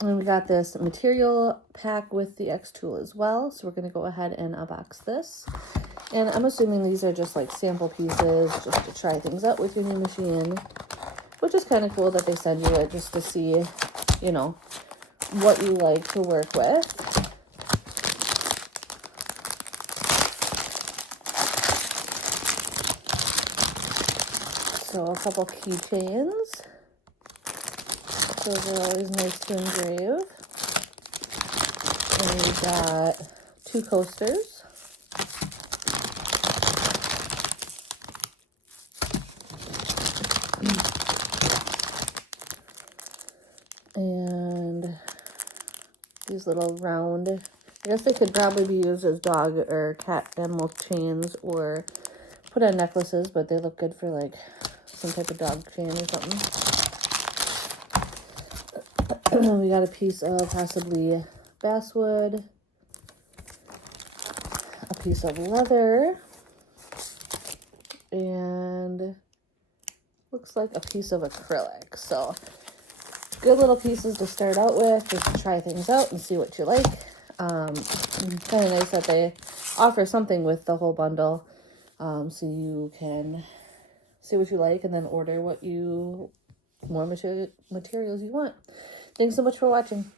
And we got this material pack with the xtool as well. So we're going to go ahead and unbox this. And I'm assuming these are just like sample pieces just to try things out with your new machine. Which is kind of cool that they send you it just to see, you know, what you like to work with. So a couple keychains. Those are always nice to engrave. And we got 2 coasters. And these little round, I guess they could probably be used as dog or cat animal chains or put on necklaces, but they look good for like some type of dog chain or something. We got a piece of possibly basswood, a piece of leather, and looks like a piece of acrylic. So good little pieces to start out with, just to try things out and see what you like. Kind of nice that they offer something with the whole bundle, so you can see what you like and then order what you more materials you want. Thanks so much for watching.